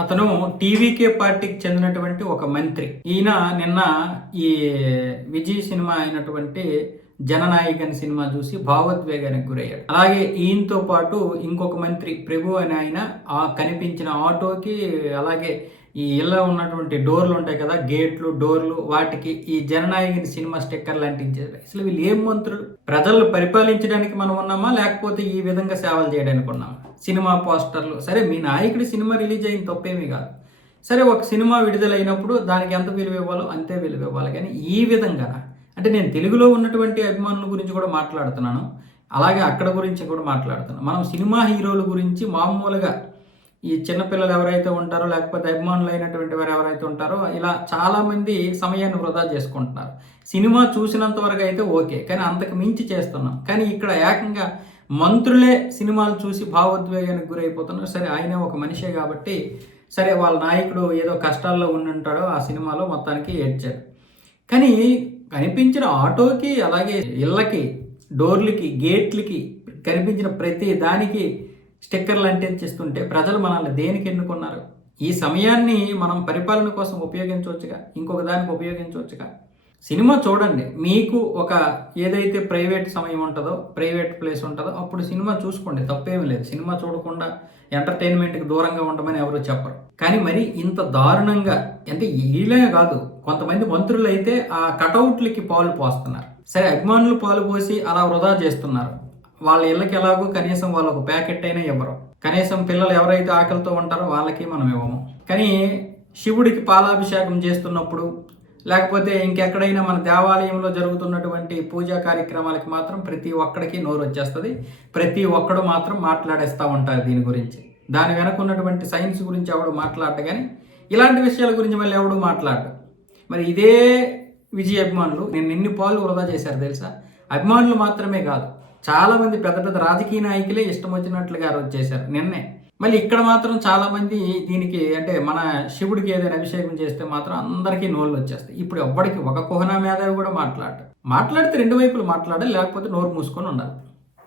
అతను టీవీకే పార్టీకి చెందినటువంటి ఒక మంత్రి. ఈయన నిన్న ఈ విజయ్ సినిమా అయినటువంటి జననాయకన్ సినిమా చూసి భావోద్వేగానికి గురయ్యాడు. అలాగే ఈయనతో పాటు ఇంకొక మంత్రి ప్రభు అని ఆయన ఆ కనిపించిన ఆటోకి, అలాగే ఈ ఇళ్ళ ఉన్నటువంటి డోర్లు ఉంటాయి కదా, గేట్లు డోర్లు, వాటికి ఈ జననాయకుని సినిమా స్టిక్కర్లు అంటించారు. అసలు వీళ్ళు ఏం మంత్రులు? ప్రజలు పరిపాలించడానికి మనం ఉన్నామా, లేకపోతే ఈ విధంగా సేవలు చేయడానికి ఉన్నామా? సినిమా పోస్టర్లు, సరే మీ నాయకుడి సినిమా రిలీజ్ అయిన తప్పేమీ కాదు. సరే ఒక సినిమా విడుదలైనప్పుడు దానికి ఎంత విలువ ఇవ్వాలో అంతే విలువ ఇవ్వాలి. కానీ ఈ విధంగా అంటే నేను తెలుగులో ఉన్నటువంటి అభిమానుల గురించి కూడా మాట్లాడుతున్నాను, అలాగే అక్కడ గురించి కూడా మాట్లాడుతున్నాను. మనం సినిమా హీరోల గురించి మామూలుగా ఈ చిన్నపిల్లలు ఎవరైతే ఉంటారో, లేకపోతే అభిమానులు అయినటువంటి వారు ఎవరైతే ఉంటారో, ఇలా చాలామంది సమయాన్ని వృధా చేసుకుంటున్నారు. సినిమా చూసినంత వరకు అయితే ఓకే, కానీ అంతకు మించి చేస్తున్నాం. కానీ ఇక్కడ ఏకంగా మంత్రులే సినిమాలు చూసి భావోద్వేగానికి గురైపోతున్నారు. సరే ఆయనే ఒక మనిషే కాబట్టి, సరే వాళ్ళ నాయకుడు ఏదో కష్టాల్లో ఉండుంటాడో ఆ సినిమాలో మొత్తానికి ఏడ్చాడు. కానీ కనిపించిన ఆటోకి, అలాగే ఇళ్ళకి, డోర్లకి, గేట్లకి కనిపించిన ప్రతి దానికి స్టిక్కర్లు అంటించేస్తుంటే ప్రజలు మనల్ని దేనికి ఎన్నుకున్నారు? ఈ సమయాన్ని మనం పరిపాలన కోసం ఉపయోగించవచ్చుగా, ఇంకొక దానికి ఉపయోగించవచ్చుగా. సినిమా చూడండి, మీకు ఒక ఏదైతే ప్రైవేట్ సమయం ఉంటుందో, ప్రైవేట్ ప్లేస్ ఉంటుందో అప్పుడు సినిమా చూసుకోండి, తప్పేమీ లేదు. సినిమా చూడకుండా ఎంటర్టైన్మెంట్కి దూరంగా ఉండమని ఎవరు చెప్పరు. కానీ మరి ఇంత దారుణంగా, అంటే వీళ్ళే కాదు, కొంతమంది మంత్రులు అయితే ఆ కటౌట్లకి పాలు పోస్తున్నారు. సరే అభిమానులు పాలు పోసి అలా వృధా చేస్తున్నారు. వాళ్ళ ఇళ్ళకి ఎలాగో కనీసం వాళ్ళు ఒక ప్యాకెట్ అయినా ఇవ్వరు. కనీసం పిల్లలు ఎవరైతే ఆకలితో ఉంటారో వాళ్ళకి మనం ఇవ్వము. కానీ శివుడికి పాలాభిషేకం చేస్తున్నప్పుడు, లేకపోతే ఇంకెక్కడైనా మన దేవాలయంలో జరుగుతున్నటువంటి పూజా కార్యక్రమాలకి మాత్రం ప్రతి ఒక్కడికి నోరు వచ్చేస్తుంది. ప్రతి ఒక్కడు మాత్రం మాట్లాడేస్తూ ఉంటారు దీని గురించి. దాని వెనక ఉన్నటువంటి సైన్స్ గురించి ఎవడు మాట్లాడట, కానీ ఇలాంటి విషయాల గురించి మళ్ళీ ఎవడు మాట్లాడు. మరి ఇదే విజయ్ అభిమానులు నేను ఎన్ని పాలు వృధా చేశారు తెలుసా? అభిమానులు మాత్రమే కాదు, చాలామంది పెద్ద పెద్ద రాజకీయ నాయకులే ఇష్టం వచ్చినట్లుగా వచ్చేసారు నిన్నే. మళ్ళీ ఇక్కడ మాత్రం చాలామంది దీనికి, అంటే మన శివుడికి ఏదైనా అభిషేకం చేస్తే మాత్రం అందరికీ నోళ్ళు వచ్చేస్తాయి. ఇప్పుడు ఎవ్వడికి ఒక కుహనా మేధావి కూడా మాట్లాడితే రెండు వైపులు మాట్లాడాలి, లేకపోతే నోరు మూసుకొని ఉండాలి.